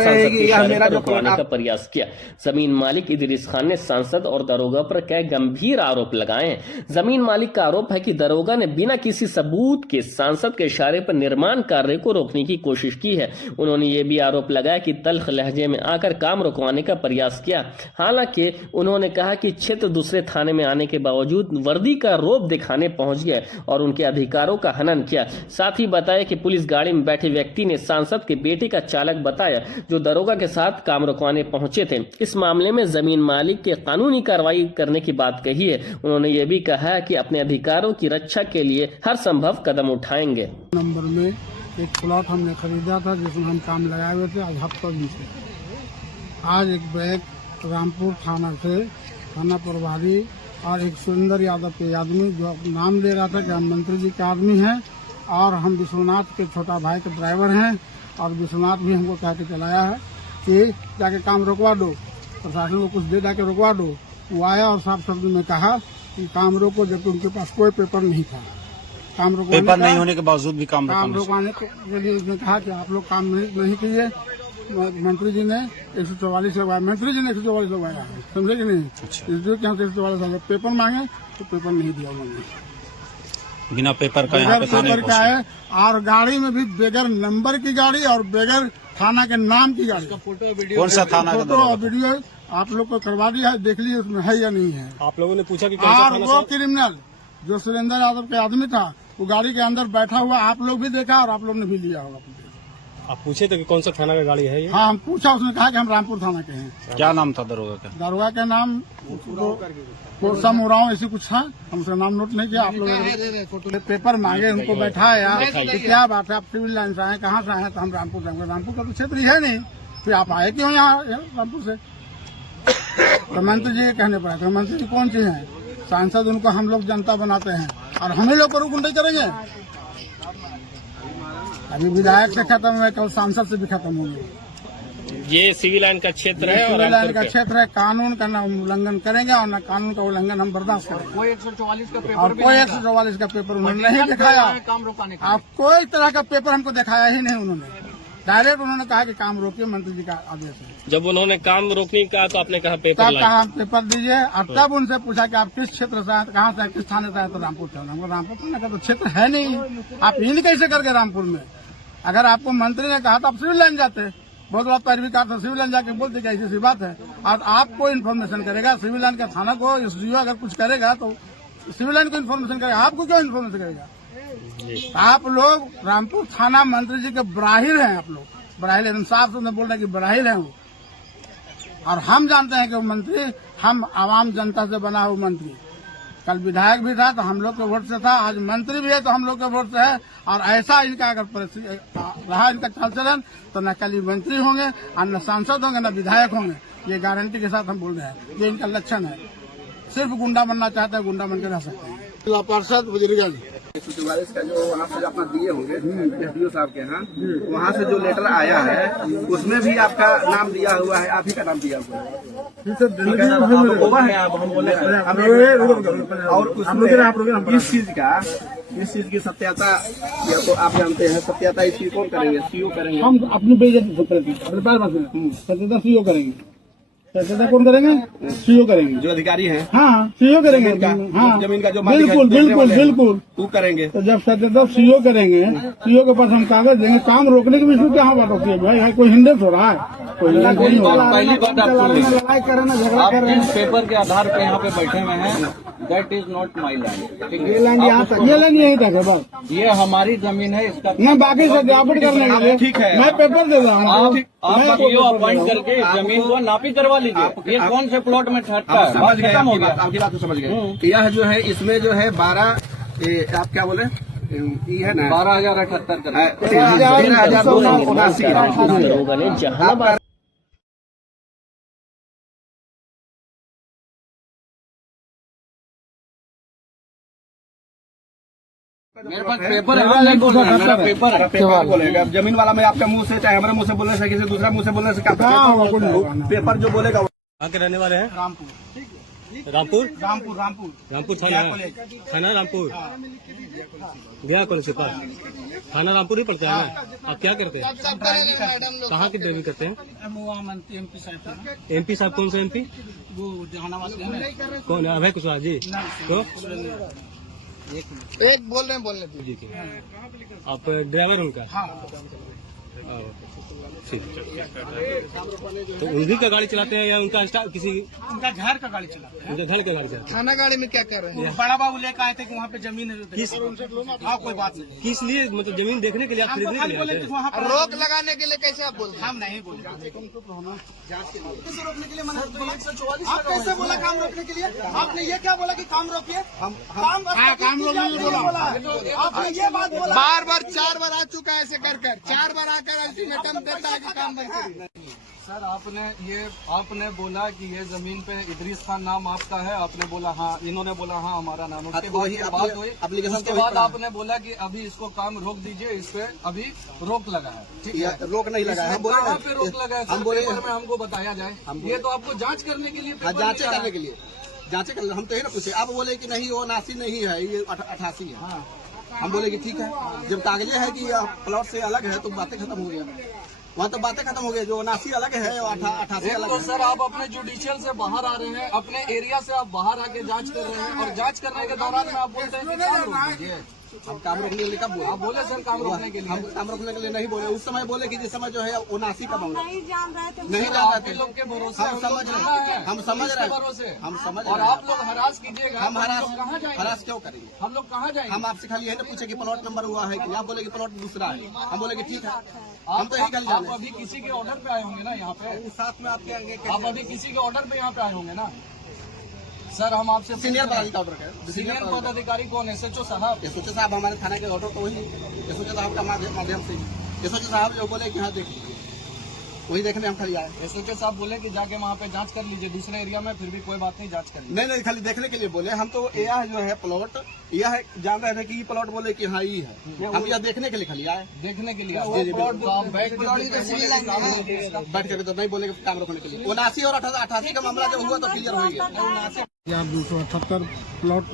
सांसद के इशारे पर रुकवाने का प्रयास किया। जमीन मालिक इदरीस खान ने सांसद और दरोगा पर कई गंभीर आरोप लगाए हैं। जमीन मालिक का आरोप है कि दरोगा ने बिना किसी सबूत के सांसद के इशारे पर निर्माण कार्य को रोकने की कोशिश की है। उन्होंने ये भी आरोप लगाया कि तल्ख लहजे में आकर काम रुकवाने का प्रयास किया। हालांकि उन्होंने कहा कि क्षेत्र दूसरे थाने में आने के बावजूद वर्दी का रोब दिखाने पहुंच गए और उनके अधिकारों का हनन किया। साथ ही बताया कि पुलिस गाड़ी में बैठे व्यक्ति ने सांसद के बेटे का चालक बताया जो दरोगा के साथ काम रुकवाने पहुंचे थे। इस मामले में जमीन मालिक के कानूनी कार्रवाई करने की बात कही है। उन्होंने ये भी कहा कि अपने अधिकारों की रक्षा के लिए हर संभव कदम उठाएंगे। नंबर में एक प्लॉट हमने खरीदा था जिसमें हम काम लगाए हुए थे आज हफ्ता दिन से। आज एक बैग रामपुर थाना से थाना प्रभारी और एक सुरेंद्र यादव के आदमी जो नाम ले रहा था कि हम मंत्री जी के आदमी हैं और हम विश्वनाथ के छोटा भाई के ड्राइवर हैं और विश्वनाथ भी हमको कह के चलाया है कि जाके काम रुकवा दो, प्रशासन को कुछ दे जाके रुकवा दो। वो आया और साफ शब्द में कहा कि काम रोको, जबकि उनके पास कोई पेपर नहीं था। काम रुकवाने पेपर नहीं होने के बावजूद भी काम रुकवाने के लिए उसने कहा कि आप लोग काम नहीं किए। मंत्री जी ने 144 लगवाया, मंत्री जी ने 144 लगवाया है, समझे कि नहीं। यहाँ से 144 पेपर मांगे तो पेपर नहीं दिया उन्होंने, बिना पेपर का यहाँ पे पेपर का है। और गाड़ी में भी बगैर नंबर की गाड़ी और बगैर थाना के नाम की गाड़ी। कौन सा थाना का फोटो और वीडियो आप लोग को करवा दिया है, देख लीजिए उसमें है या नहीं है। आप लोगों ने पूछा कि और वो क्रिमिनल जो सुरेंद्र यादव के आदमी था वो गाड़ी के अंदर बैठा हुआ आप लोग भी देखा और आप लोग ने भी लिया होगा। आप पूछे थे कि कौन सा थाना का गाड़ी है ये? हाँ, हम पूछा, उसने कहा कि हम रामपुर थाना के हैं। क्या नाम था दरोगा का? दरोगा का नाम कोरसा मुराव ऐसी कुछ था, हम उसका नाम नोट नहीं किया। आप लोग पेपर मांगे, उनको बैठाया कि क्या बात है, आप सिविल लाइन से आए, कहाँ से आए? तो हम रामपुर जाएंगे। रामपुर का तो क्षेत्र ही है नहीं, फिर आप आए क्यों यहाँ रामपुर से? तो मंत्री जी कहने पड़े तो मंत्री जी कौन सी है? सांसद उनको हम लोग जनता बनाते हैं और हम ही लोग पर गुंडे करेंगे। अभी विधायक से खत्म हुए, कल सांसद से भी खत्म होंगे। ये सिविल लाइन का क्षेत्र है और सिविल लाइन का क्षेत्र है। कानून का न उल्लंघन करेंगे और न कानून का उल्लंघन हम बर्दाश्त करेंगे। कोई 144 का पेपर उन्होंने नहीं दिखाया। आप कोई तरह का पेपर हमको दिखाया ही नहीं उन्होंने। डायरेक्ट उन्होंने कहा कि काम रोकिए, मंत्री जी का आदेश है। जब उन्होंने काम रोकने का तो आपने कहा पेपर कहा पेपर दीजिए और तब उनसे पूछा कि आप किस क्षेत्र से आए, कहाँ से, किस थाने से आए? तो रामपुर से। हमको रामपुर थाने का तो क्षेत्र है नहीं, आप इन कैसे करके रामपुर में? अगर आपको मंत्री ने कहा तो आप सिविल लाइन जाते, बहुत बड़ा पैरवी करते, सिविल लाइन जाके बोलते कि ऐसी सी बात है। और आपको इन्फॉर्मेशन करेगा सिविल लाइन का थाना को, एसडीओ अगर कुछ करेगा तो सिविल लाइन को इन्फॉर्मेशन करेगा, आपको क्यों इन्फॉर्मेशन करेगा? आप लोग रामपुर थाना मंत्री जी के बराहिर हैं। आप लोग बराहिर एकदम साफ से बोल रहे कि बराहिर हैं वो। और हम जानते हैं कि वो मंत्री, हम आवाम जनता से बना हुआ मंत्री। कल विधायक भी था तो हम लोग के वोट से था, आज मंत्री भी है तो हम लोग के वोट से है। और ऐसा इनका अगर रहा इनका चाल चलन तो न कल मंत्री होंगे और न सांसद होंगे न विधायक होंगे। ये गारंटी के साथ हम बोल रहे हैं, ये इनका लक्षण है। सिर्फ गुंडा बनना चाहते हैं, गुंडा बन के रह सकते हैं। जिला पार्षद बुजुर्गन 144 का जो वहाँ से अपना दिए होंगे एसडीओ साहब के यहाँ, वहाँ से जो लेटर आया है उसमें भी आपका नाम दिया हुआ है, आप ही का नाम दिया हुआ है। और इस चीज की सत्यता तो आप जानते हैं, सत्यता इसकी कौन करेंगे? सीओ करेंगे। हम अपनी बेइज्जती सत्यता सीओ करेंगे। सत्यता कौन करेंगे? सीओ करेंगे, जो अधिकारी हैं। हाँ, सीओ करेंगे। हाँ, जमीन का जो बिल्कुल वो करेंगे। तो जब सत्यता सीओ करेंगे, सीओ के पास हम कागज देंगे। काम रोकने के विषय क्या बात होती है भाई? कोई हिंदुस्तान हो रहा है? पहली बात आप सुन लीजिए, आप जिस पेपर के आधार पे यहाँ पे बैठे हुए हैं, that is not my land. ये लाइन यही तक है बस। ये हमारी जमीन है, इसका मैं बाकी सत्यापन करने के लिए ठीक है, मैं पेपर दे रहा हूँ। आप सीओ अपॉइंट करके जमीन को नापी करवा लीजिए। ये कौन से प्लॉट में ठहरता है? समझ गए, खत्म हो गया। आपकी बात तो समझ गए। यह जो है इसमें जो है 12 आप क्या बोले, ये है ना 12,078 13,279 ने जहां मेरे पास पेपर है, नहीं बोल रहा, मेरा पेपर है। पेपर बोलेगा जमीन वाला, मैं आपके मुंह से चाहे हमारे मुंह से बोलने से किसी दूसरा मुंह से बोलने से क्या पेपर जो बोलेगा। कहाँ के रहने वाले हैं? रामपुर रामपुर रामपुर रामपुर रामपुर थाना रामपुर। गया कौन से पास थाना रामपुर ही पड़ता है ना? आप क्या करते हैं? कहाँ की ड्राइविंग करते हैं? एमपी साहब MP साहब कौन सा MP? वो जहानाबाद से है। कौन है? अभय कुशवाहा जी। तो एक बोलने जी ठीक। आप ड्राइवर उनका? हाँ ठीक। तो उन्हीं का गाड़ी चलाते हैं या उनका किसी उनका घर का गाड़ी चलाते हैं। उनके घर का गाड़ी चलाते हैं? थाना गाड़ी में क्या कर रहे हैं? बड़ा बाबू लेकर आए थे कि वहाँ पे जमीन है। किस हाँ कोई बात नहीं। किस लिए, मतलब जमीन देखने के लिए, आप खरीदने के लिए आते हैं? वहाँ पर रोक लगाने के लिए कैसे आप बोलते हैं? हम नहीं बोले। रोकने के लिए मना। आप कैसे बोला काम रोकने के लिए? आपने ये क्या बोला कि काम रोकिए? काम रोकने बोला। आपने ये बात बोला। बार 4 बार आ चुका है ऐसे कर 4 बार आकर अल्टीमेटम देता है कि काम बंद करिए। सर आपने बोला कि ये जमीन पे इदरीस खान नाम आपका है, आपने बोला हाँ, इन्होंने बोला हाँ हमारा नाम। उसके बाद ये बात हुई, उसके बाद आपने बोला कि अभी इसको काम रोक दीजिए, इस पे अभी रोक लगा है। ठीक है, रोक नहीं लगा है। हम बोले कहाँ पे रोक लगा है? हम बोले पेपर में हमको बताया जाए। ये तो आपको जांच करने के लिए पेपर जांचे निकाला करने के लिए हम तो ये ना पूछे। अब बोले कि नहीं वो 89 नहीं है, ये 88 है। हाँ। हम बोले कि ठीक है, जब कागजे है कि प्लॉट से अलग है तो बातें खत्म हो गया। वहाँ तो बातें खत्म हो गई। जो 89 अलग है और 88 अलग तो है। सर आप अपने जुडिशियल से बाहर आ रहे हैं, अपने एरिया से आप बाहर आके जांच कर रहे हैं, और जांच करने के दौरान में आप बोलते हैं कि काम रोक दीजिए। हम काम रोकने के लिए कब बोले? आप बोले सर काम रोकने के लिए। हम काम रोकने के लिए नहीं बोले। उस समय बोले कि जिस समय जो है 79 का मामला नहीं जान रहे थे। नहीं जान रहे आपके थे। लोग के भरोसे हम समझ रहे हैं। हम समझ रहे हैं। भरोसे हम समझ और रहे हैं। आप लोग हरास कीजिएगा। हम तो लोग कहाँ हरास जाएंगे? क्यों करेंगे? हम लोग कहाँ जाएंगे? हम आपसे खाली यही ना पूछे कि प्लॉट नंबर हुआ है कि आप बोले कि प्लॉट दूसरा है। हम बोले कि ठीक है, हम तो यही गल आप जाने। अभी किसी के ऑर्डर पे आए होंगे ना यहाँ पे? साथ में आपके आगे आप अभी किसी के ऑर्डर पे यहाँ पे आए होंगे ना? सर हम आपसे सीनियर पदाधिकारी का ऑर्डर है। सीनियर पदाधिकारी कौन है? SHO साहब। एसओचे साहब हमारे थाना के ऑर्डर तो वही एसओचे साहब का माध्यम से एसओचे साहब जो बोले कि हाँ देख लीजिए, वही देखने हम खाली आए। SHO साहब बोले कि जाके वहाँ पे जांच कर लीजिए दूसरे एरिया में, फिर भी कोई बात नहीं, जांच कर लीजिए। नहीं खाली देखने के लिए बोले। हम तो यह जो है प्लॉट यह है, जान रहे थे कि ये प्लॉट बोले कि हाँ ये है। हम यह देखने के लिए खाली आए। देखने के लिए जी, जी, प्लॉट तो आप बैठ के बैठ करके तो नहीं बोले कि काम रोकने के लिए। 79 और 88 का मामला जब हुआ तो क्लियर हो गया। 278 प्लॉट